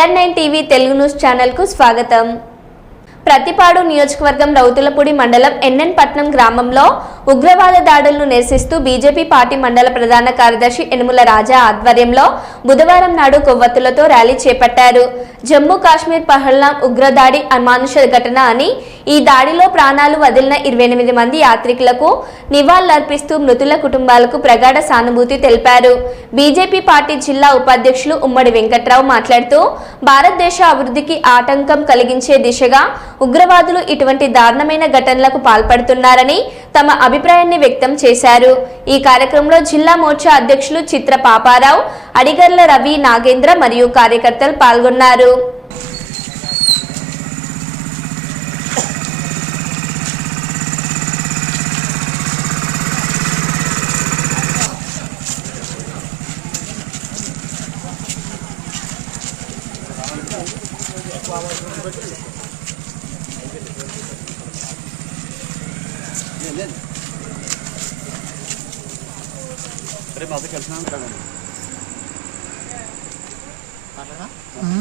AR nine TV Telugu news ఛానల్కు స్వాగతం. ప్రతిపాడు నియోజకవర్గం రౌతులపూడి మండలం ఎన్ఎన్ పట్నం గ్రామంలో ఉగ్రవాద దాడులను నిరసిస్తూ బీజేపీ పార్టీ మండల ప్రధాన కార్యదర్శి యనుమల రాజా ఆధ్వర్యంలో బుధవారం నాడు కొవ్వొత్తులతో ర్యాలీ చేపట్టారు. జమ్మూ కాశ్మీర్ పహల్నాం ఉగ్రదాడి అమానుష ఘటన అని ఈ దాడిలో ప్రాణాలు వదిలిన ఇరవై ఎనిమిది మంది యాత్రికులకు నివాళులర్పిస్తూ మృతుల కుటుంబాలకు ప్రగాఢ సానుభూతి తెలిపారు. బీజేపీ పార్టీ జిల్లా ఉపాధ్యక్షులు ఉమ్మడి వెంకట్రావు మాట్లాడుతూ భారతదేశ అభివృద్ధికి ఆటంకం కలిగించే దిశగా ఉగ్రవాదులు ఇటువంటి దారుణమైన ఘటనలకు పాల్పడుతున్నారని తమ అభిప్రాయాన్ని వ్యక్తం చేశారు. ఈ కార్యక్రమంలో జిల్లా మోర్చా అధ్యక్షులు చిత్ర పాపారావు అడిగర్ల రవి నాగేంద్ర మరియు కార్యకర్తలు పాల్గొన్నారు.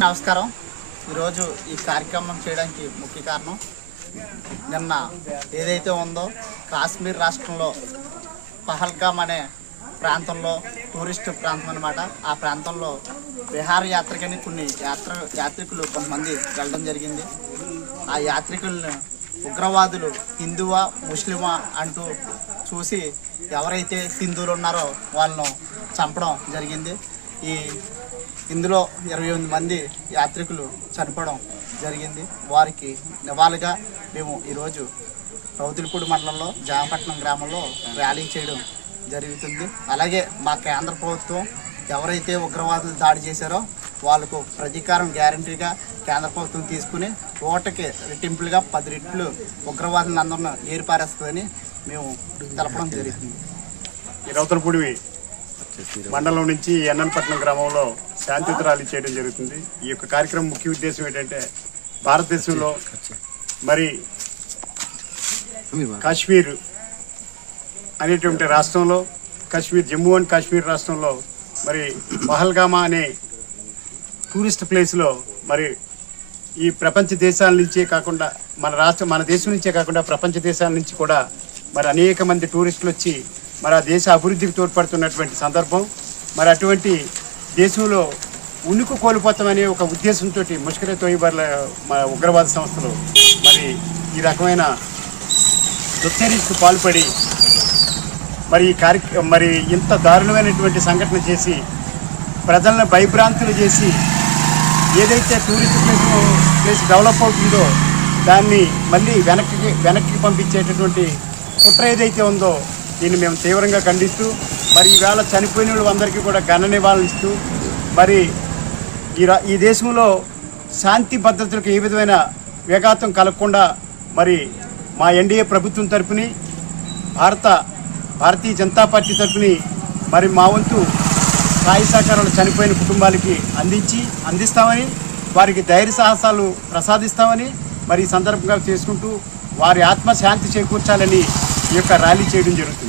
నమస్కారం. ఈరోజు ఈ కార్యక్రమం చేయడానికి ముఖ్య కారణం నిన్న ఏదైతే ఉందో కాశ్మీర్ రాష్ట్రంలో పహల్గామ్ అనే ప్రాంతంలో టూరిస్ట్ ప్రాంతం అనమాట ఆ ప్రాంతంలో విహార యాత్రకని కొన్ని యాత్ర యాత్రికులు కొంతమంది వెళ్ళడం జరిగింది. ఆ యాత్రికులను ఉగ్రవాదులు హిందువా ముస్లిమా అంటూ చూసి ఎవరైతే హిందువులు ఉన్నారో వాళ్ళను చంపడం జరిగింది. ఈ ఇందులో ఇరవై ఎనిమిది మంది యాత్రికులు చనిపోవడం జరిగింది. వారికి నివాళిగా మేము ఈరోజు రౌతులపూడి మండలంలో జామపట్నం గ్రామంలో ర్యాలీ చేయడం జరుగుతుంది. అలాగే మా కేంద్ర ప్రభుత్వం ఎవరైతే ఉగ్రవాదులు దాడి చేశారో వాళ్ళకు ప్రతీకారం గ్యారంటీగా కేంద్ర ప్రభుత్వం తీసుకుని ఓటకి రెట్టింపులుగా పది రెట్లు ఉగ్రవాదులను అందరిని ఏర్పారేస్తుందని మేము తెలపడం జరుగుతుంది ఈ మండలం నుంచి ఎన్ఎన్పట్నం గ్రామంలో శాంతియుత ర్యాలీ చేయడం జరుగుతుంది. ఈ యొక్క కార్యక్రమం ముఖ్య ఉద్దేశం ఏంటంటే భారతదేశంలో మరి కాశ్మీర్ అనేటువంటి రాష్ట్రంలో కాశ్మీర్ జమ్మూ అండ్ కాశ్మీర్ రాష్ట్రంలో మరి పహల్గామా అనే టూరిస్ట్ ప్లేస్లో మరి ఈ ప్రపంచ దేశాల నుంచే కాకుండా మన రాష్ట్ర మన దేశం నుంచే కాకుండా ప్రపంచ దేశాల నుంచి కూడా మరి అనేక మంది టూరిస్టులు వచ్చి మరి ఆ దేశ అభివృద్ధికి తోడ్పడుతున్నటువంటి సందర్భం. మరి అటువంటి దేశంలో ఉనికి కోల్పోతామనే ఒక ఉద్దేశంతో ముష్కరే తోయిబర్ల మన ఉగ్రవాద సంస్థలు మరి ఈ రకమైన దుశ్చర్యకు పాల్పడి మరి ఈ కార్య మరి ఇంత దారుణమైనటువంటి సంఘటన చేసి ప్రజలను భయభ్రాంతులు చేసి ఏదైతే టూరిస్ట్ ప్లేస్ ప్లేస్ డెవలప్ అవుతుందో దాన్ని మళ్ళీ వెనక్కి వెనక్కి పంపించేటటువంటి కుట్ర ఏదైతే ఉందో దీన్ని మేము తీవ్రంగా ఖండిస్తూ మరి ఈవేళ చనిపోయిన వాళ్ళందరికీ కూడా ఘన నివాళులు మరి ఈ ఈ దేశంలో శాంతి భద్రతలకు ఏ విధమైన వేగాతం కలగకుండా మరి మా ఎన్డీఏ ప్రభుత్వం తరపుని భారత భారతీయ జనతా పార్టీ తరపుని మరి మా వంతు సాయి సహకారాలు చనిపోయిన కుటుంబాలకి అందించి అందిస్తామని వారికి ధైర్య సాహసాలు ప్రసాదిస్తామని మరి సందర్భంగా చేసుకుంటూ వారి ఆత్మ శాంతి చేకూర్చాలని ఈ యొక్క ర్యాలీ చేయడం జరుగుతుంది.